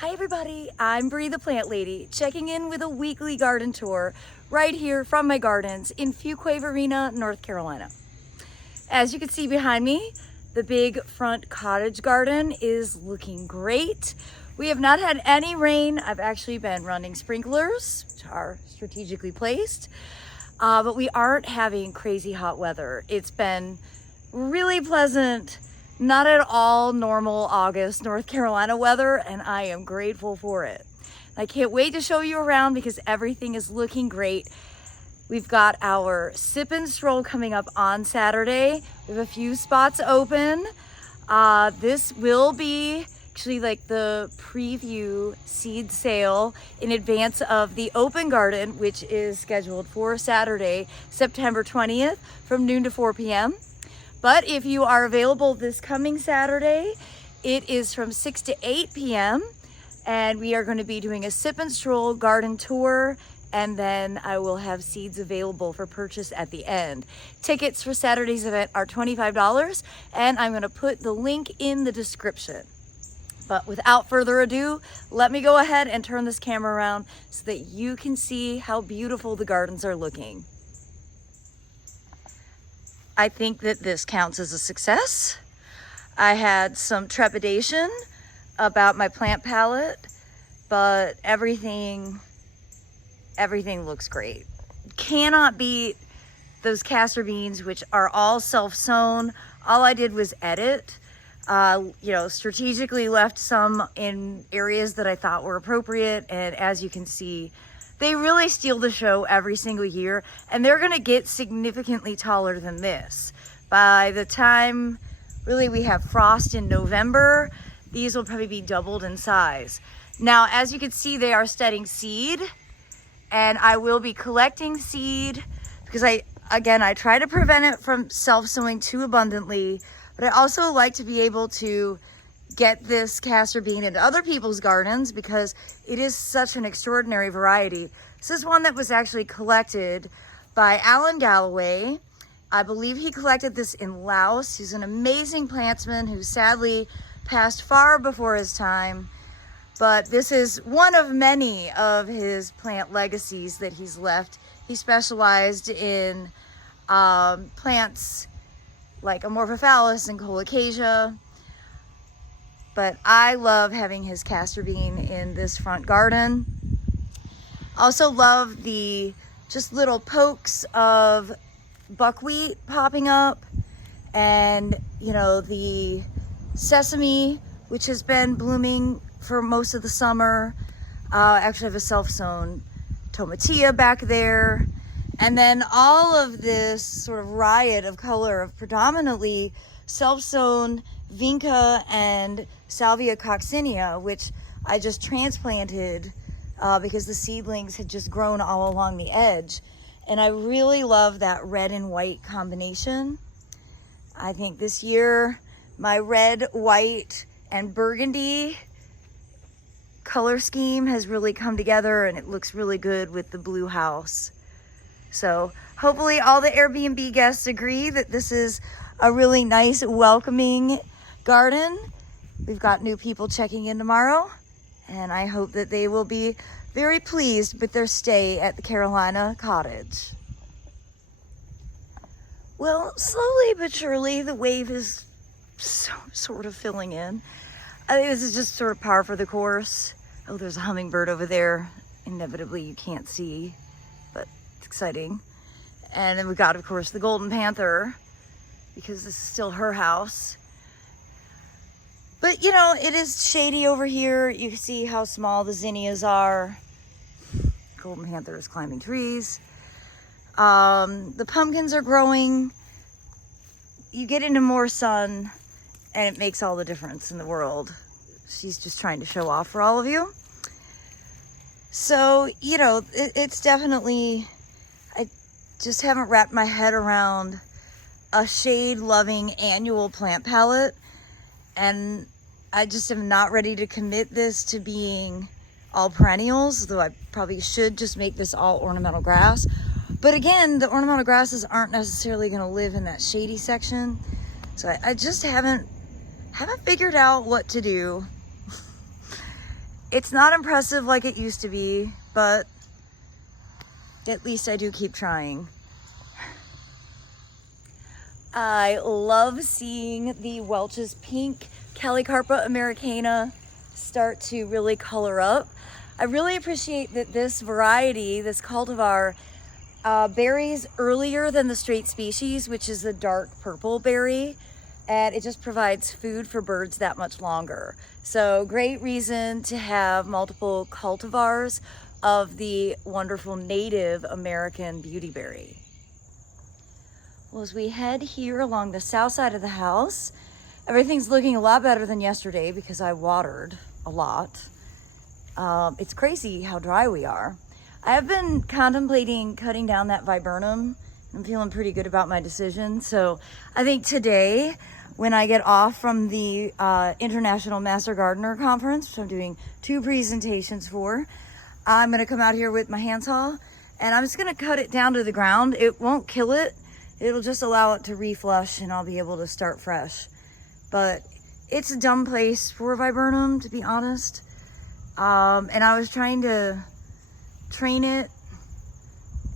Hi everybody, I'm Bree the Plant Lady, checking in with a weekly garden tour right here from my gardens in Fuquay-Varina, North Carolina. As you can see behind me, the big front cottage garden is looking great. We have not had any rain. I've actually been running sprinklers, which are strategically placed, but we aren't having crazy hot weather. It's been really pleasant. Not at all normal August North Carolina weather, and I am grateful for it. I can't wait to show you around because everything is looking great. We've got our sip and stroll coming up on Saturday. We have a few spots open. This will be actually like the preview seed sale in advance of the open garden, which is scheduled for Saturday, September 20th from noon to 4 p.m. But if you are available this coming Saturday, it is from 6 to 8 p.m. and we are going to be doing a sip and stroll garden tour, and then I will have seeds available for purchase at the end. Tickets for Saturday's event are $25, and I'm going to put the link in the description. But without further ado, let me go ahead and turn this camera around so that you can see how beautiful the gardens are looking. I think that this counts as a success. I had some trepidation about my plant palette, but everything looks great. Cannot beat those castor beans, which are all self-sown. All I did was edit, strategically left some in areas that I thought were appropriate. And as you can see, they really steal the show every single year, and they're gonna get significantly taller than this. By the time really we have frost in November, these will probably be doubled in size. Now, as you can see, they are studying seed, and I will be collecting seed because I try to prevent it from self-sowing too abundantly, but I also like to be able to get this castor bean into other people's gardens because it is such an extraordinary variety. This is one that was actually collected by Alan Galloway. I believe he collected this in Laos. He's an amazing plantsman who sadly passed far before his time, but this is one of many of his plant legacies that he's left. He specialized in plants like Amorphophallus and Colocasia. But I love having his castor bean in this front garden. Also love the just little pokes of buckwheat popping up, and the sesame, which has been blooming for most of the summer. Actually have a self-sown tomatillo back there. And then all of this sort of riot of color of predominantly self-sown vinca and salvia coccinea, which I just transplanted because the seedlings had just grown all along the edge. And I really love that red and white combination. I think this year my red, white, and burgundy color scheme has really come together, and it looks really good with the blue house. So hopefully all the Airbnb guests agree that this is a really nice, welcoming garden. We've got new people checking in tomorrow, and I hope that they will be very pleased with their stay at the Carolina cottage. Well, slowly but surely the wave is sort of filling in. I think this is just sort of par for the course. Oh, there's a hummingbird over there. Inevitably you can't see, but it's exciting. And then we've got, of course, the golden panther, because this is still her house. But it is shady over here. You can see how small the zinnias are. Golden panther is climbing trees. The pumpkins are growing. You get into more sun and it makes all the difference in the world. She's just trying to show off for all of you. So, it's definitely, I just haven't wrapped my head around a shade-loving annual plant palette, and I just am not ready to commit this to being all perennials, though I probably should just make this all ornamental grass. But again, the ornamental grasses aren't necessarily going to live in that shady section, so I just haven't figured out what to do. It's not impressive like it used to be, but at least I do keep trying. I love seeing the Welch's pink Calicarpa americana start to really color up. I really appreciate that this variety, this cultivar, berries earlier than the straight species, which is the dark purple berry, and it just provides food for birds that much longer. So great reason to have multiple cultivars of the wonderful native American beautyberry. Well, as we head here along the south side of the house, everything's looking a lot better than yesterday because I watered a lot. It's crazy how dry we are. I have been contemplating cutting down that viburnum. I'm feeling pretty good about my decision. So I think today, when I get off from the International Master Gardener Conference, which I'm doing 2 presentations for, I'm gonna come out here with my handsaw and I'm just gonna cut it down to the ground. It won't kill it. It'll just allow it to reflush and I'll be able to start fresh. But it's a dumb place for viburnum, to be honest. And I was trying to train it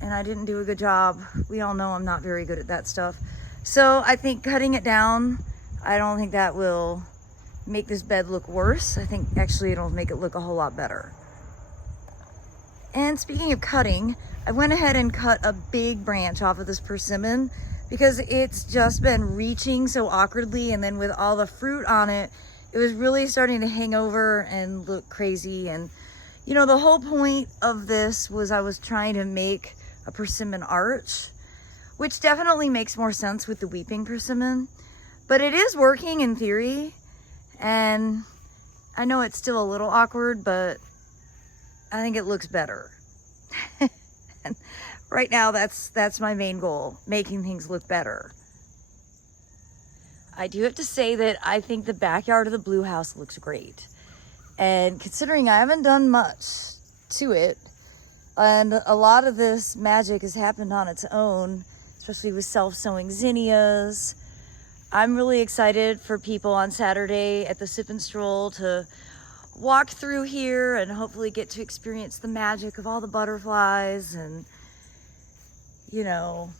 and I didn't do a good job. We all know I'm not very good at that stuff. So I think cutting it down, I don't think that will make this bed look worse. I think actually it'll make it look a whole lot better. And speaking of cutting, I went ahead and cut a big branch off of this persimmon because it's just been reaching so awkwardly, and then with all the fruit on it, it was really starting to hang over and look crazy. And you know, the whole point of this was I was trying to make a persimmon arch, which definitely makes more sense with the weeping persimmon, but it is working in theory. And I know it's still a little awkward, but I think it looks better. And right now, that's my main goal, making things look better. I do have to say that I think the backyard of the blue house looks great. And considering I haven't done much to it, and a lot of this magic has happened on its own, especially with self-sowing zinnias, I'm really excited for people on Saturday at the Sip and Stroll to walk through here and hopefully get to experience the magic of all the butterflies. And you know,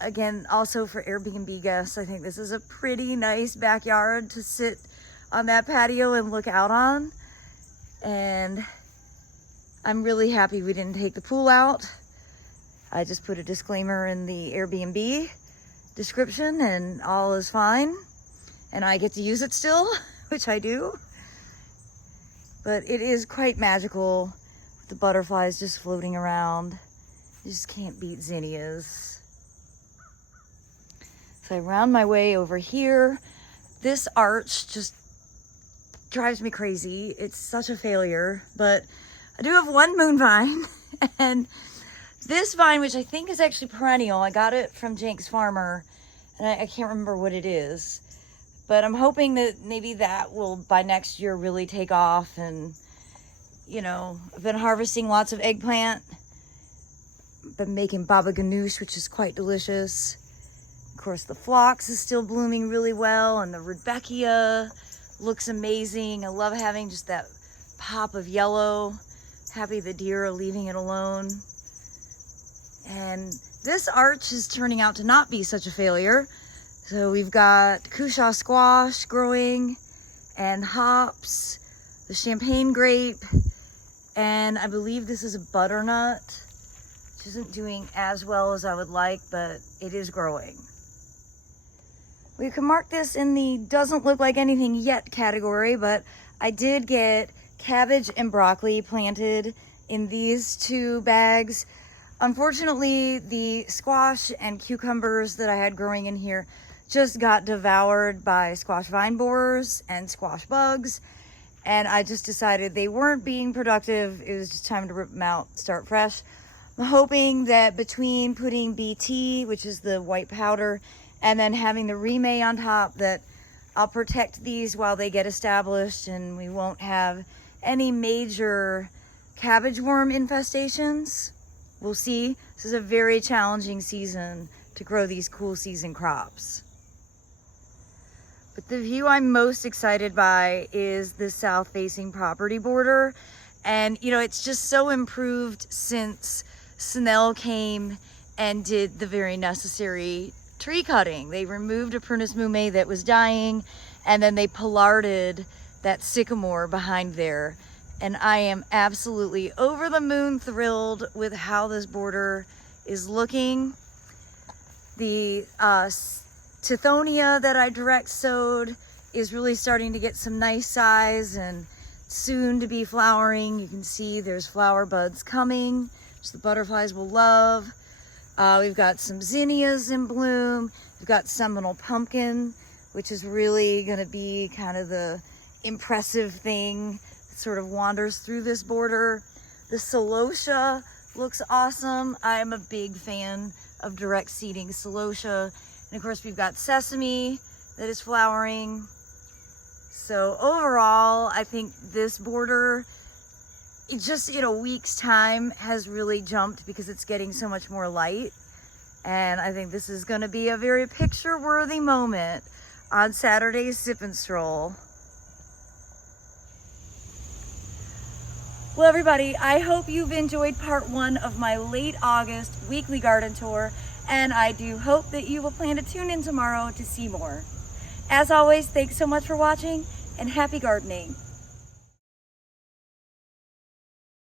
again, also for Airbnb guests, I think this is a pretty nice backyard to sit on that patio and look out on. And I'm really happy we didn't take the pool out. I just put a disclaimer in the Airbnb description and all is fine. And I get to use it still, which I do. But it is quite magical with the butterflies just floating around. You just can't beat zinnias. So I round my way over here. This arch just drives me crazy. It's such a failure, but I do have one moon vine. And this vine, which I think is actually perennial, I got it from Jenks Farmer, and I can't remember what it is. But I'm hoping that maybe that will, by next year, really take off. And, you know, I've been harvesting lots of eggplant. Been making baba ganoush, which is quite delicious. Of course, the phlox is still blooming really well, and the rudbeckia looks amazing. I love having just that pop of yellow. Happy the deer are leaving it alone. And this arch is turning out to not be such a failure. So we've got cushaw squash growing, and hops, the champagne grape, and I believe this is a butternut, which isn't doing as well as I would like, but it is growing. We can mark this in the doesn't look like anything yet category, but I did get cabbage and broccoli planted in these 2 bags. Unfortunately, the squash and cucumbers that I had growing in here just got devoured by squash vine borers and squash bugs, and I just decided they weren't being productive. It was just time to rip them out, start fresh. I'm hoping that between putting BT, which is the white powder, and then having the remay on top, that I'll protect these while they get established and we won't have any major cabbage worm infestations. We'll see. This is a very challenging season to grow these cool season crops. But the view I'm most excited by is the south facing property border. And you know, it's just so improved since Snell came and did the very necessary tree cutting. They removed a Prunus mume that was dying, and then they pollarded that sycamore behind there. And I am absolutely over the moon thrilled with how this border is looking. The Tithonia that I direct sowed is really starting to get some nice size and soon to be flowering. You can see there's flower buds coming, which the butterflies will love. We've got some zinnias in bloom. We've got Seminole pumpkin, which is really going to be kind of the impressive thing that sort of wanders through this border. The celosia looks awesome. I'm a big fan of direct seeding celosia. And of course, we've got sesame that is flowering. So overall, I think this border, it just in a week's time has really jumped because it's getting so much more light. And I think this is going to be a very picture-worthy moment on Saturday's Sip and Stroll. Well, everybody, I hope you've enjoyed part 1 of my late August weekly garden tour, and I do hope that you will plan to tune in tomorrow to see more. As always, thanks so much for watching, and happy gardening.